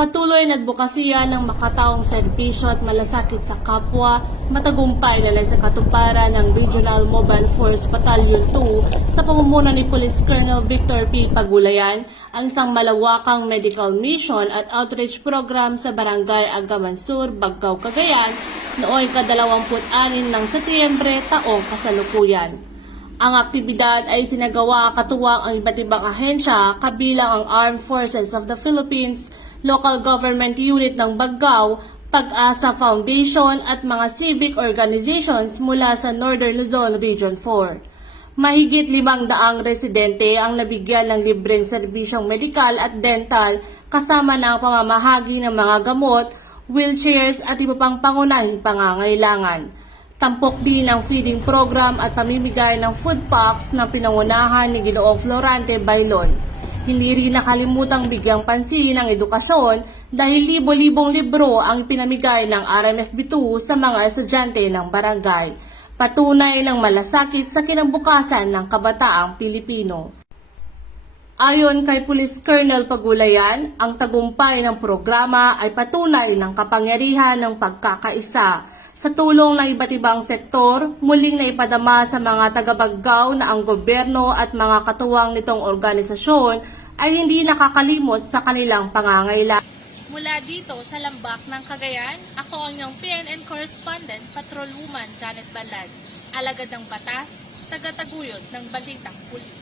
patuloy na advokasya ng makataong serbisyo at malasakit sa kapwa, matagumpay na sa katuparan ng Regional Mobile Force Battalion 2 sa pamumuno ni Police Colonel Victor P. Pagulayan ang isang malawakang medical mission at outreach program sa Barangay Agaman Sur, Baggao, Cagayan noong ika-26 ng Setyembre taong kasalukuyan. Ang aktibidad ay sinagawa katuwang ang iba't ibang ahensya kabilang ang Armed Forces of the Philippines, Local Government Unit ng Baggao, Pag-asa Foundation at mga civic organizations mula sa Northern Luzon Region 4. Mahigit 500 residente ang nabigyan ng libreng serbisyong medikal at dental kasama ng pamamahagi ng mga gamot, wheelchairs at iba pang pangunahing pangangailangan. Tampok din ang feeding program at pamimigay ng food packs na pinangunahan ni Ginoong Florante Bailon. Hindi rin nakalimutang bigyang pansin ang edukasyon dahil libo-libong libro ang pinamigay ng RMFB2 sa mga estudyante ng barangay. Patunay ng malasakit sa kinabukasan ng kabataang Pilipino. Ayon kay Police Colonel Pagulayan, ang tagumpay ng programa ay patunay ng kapangyarihan ng pagkakaisa. Sa tulong ng iba't ibang sektor, muling naipadama sa mga taga-Baggao na ang gobyerno at mga katuwang nitong organisasyon ay hindi nakakalimot sa kanilang pangangailangan. Mula dito sa Lambak ng Cagayan, ako ang iyong PNN correspondent, Patrolwoman Janet Balad, alagad ng batas, taga-taguyod ng Balitang Pulis.